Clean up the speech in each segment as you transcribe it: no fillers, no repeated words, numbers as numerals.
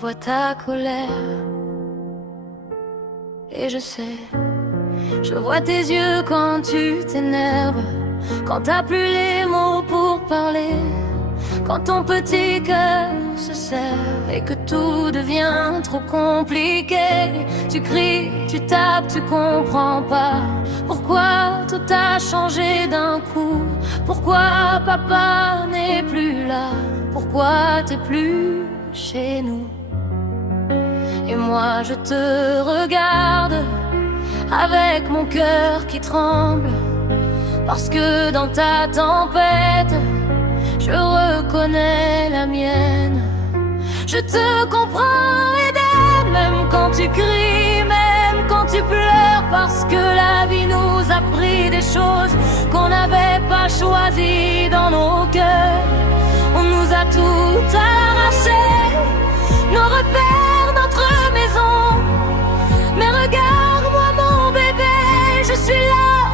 vois ta colère. Et je sais, je vois tes yeux quand tu t'énerves, quand t'as plus les mots pour parler, quand ton petit cœur se serre et que tout devient trop compliqué. Tu cries, tu tapes, tu comprends pas pourquoi tout a changé d'un coup. Pourquoi papa n'est plus là, pourquoi t'es plus chez nous. Et moi je te regarde avec mon cœur qui tremble, parce que dans ta tempête je reconnais la mienne. Je te comprends Eden, même quand tu cries, même quand tu pleures, parce que la vie nous a pris des choses qu'on n'avait pas choisies dans nos cœurs. On nous a tout arraché, nos repères, notre maison. Mais regarde-moi mon bébé, je suis là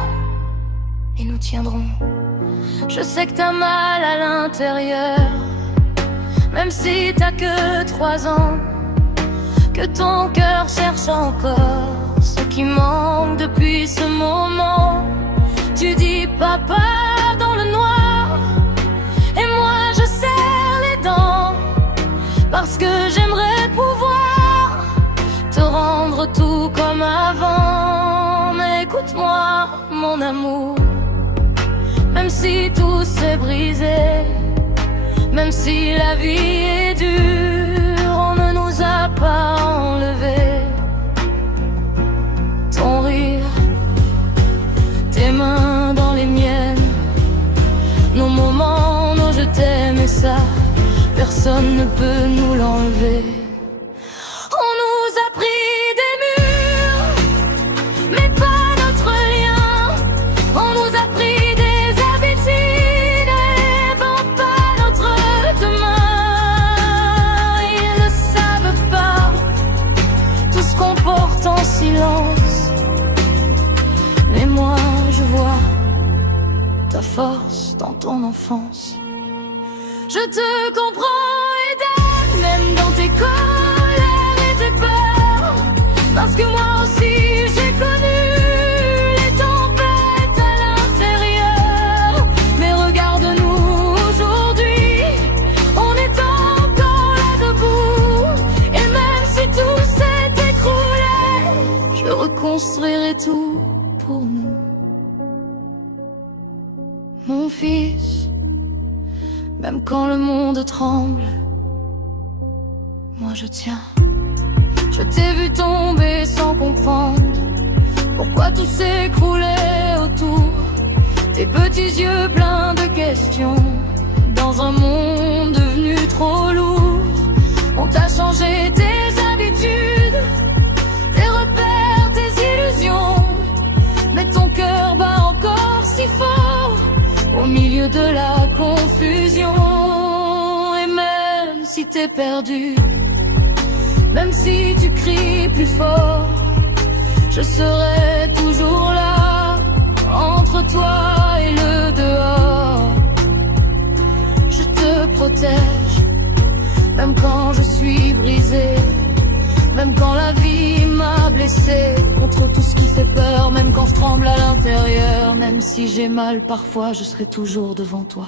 et nous tiendrons. Je sais que t'as mal à l'intérieur, même si t'as que 3 ans, que ton cœur cherche encore ce qui manque depuis ce moment. Tu dis papa dans le noir, et moi je serre les dents, parce que j'aimerais pouvoir te rendre tout comme avant. Mais écoute-moi mon amour, même si tout s'est brisé, même si la vie est dure, on ne nous a pas enlevé ton rire, tes mains dans les miennes, nos moments, nos je t'aime, et ça, personne ne peut nous l'enlever. On nous a pris des murs, mais pas notre lien. On nous a pris des habitudes, et pas notre demain. Ils ne savent pas tout ce qu'on porte en silence, mais moi je vois ta force dans ton enfance. Je te comprends Eden, même dans tes colères et tes peurs, parce que moi aussi j'ai connu les tempêtes à l'intérieur. Mais regarde-nous aujourd'hui, on est encore là debout, et même si tout s'est écroulé, je reconstruirai tout pour nous. Mon fils, même quand le monde tremble, moi je tiens. Je t'ai vu tomber sans comprendre pourquoi tout s'écroulait autour. Tes petits yeux pleins de questions, dans un monde devenu trop lourd. On t'a changé tes habitudes, tes repères, tes illusions, mais ton cœur bat encore si fort au milieu de la confusion. Et même si t'es perdu, même si tu cries plus fort, je serai toujours là, entre toi et le dehors. Je te protège, même quand je suis brisé, même quand la vie m'a blessé, contre tout ce qui fait peur, même quand je tremble à l'intérieur. Même si j'ai mal parfois, je serai toujours devant toi.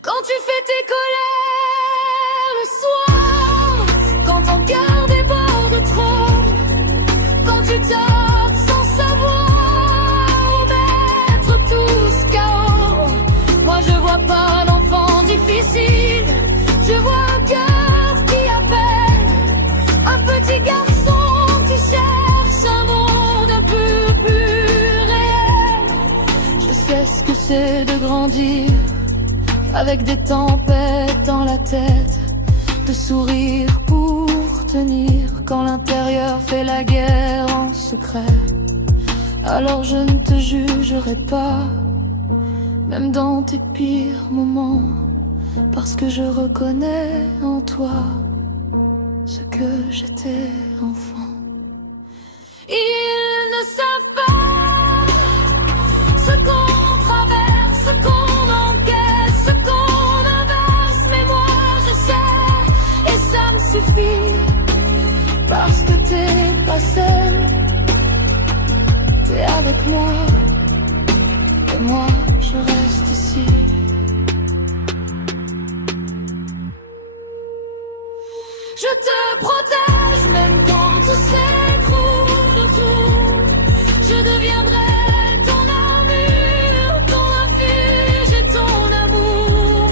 Quand tu fais tes colères le soir, quand ton cœur déborde trop, quand tu tapes sans savoir mettre tout ce chaos, moi je vois pas un enfant difficile, je vois un cœur qui appelle, un petit garçon qui cherche un monde un peu plus réel. Je sais ce que c'est de grandir avec des tempêtes dans la tête, de sourire pour tenir quand l'intérieur fait la guerre en secret. Alors je ne te jugerai pas, même dans tes pires moments, parce que je reconnais en toi ce que j'étais enfant. Ils ne savent pas ce qu'on traverse, ce qu'on encaisse, ce qu'on inverse, mais moi je sais, et ça avec moi, et moi je reste ici. Je te protège même quand tout s'écroule autour. Je deviendrai ton armure, ton refuge et ton amour.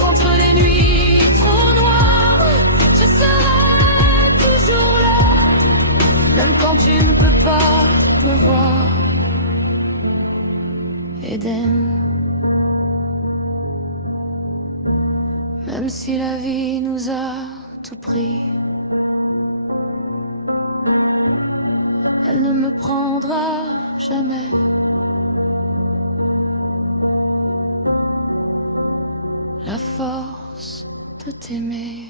Contre les nuits trop noires, je serai toujours là. Même quand tu ne peux pas me voir. Eden. Même si la vie nous a tout pris, elle ne me prendra jamais. La force de t'aimer.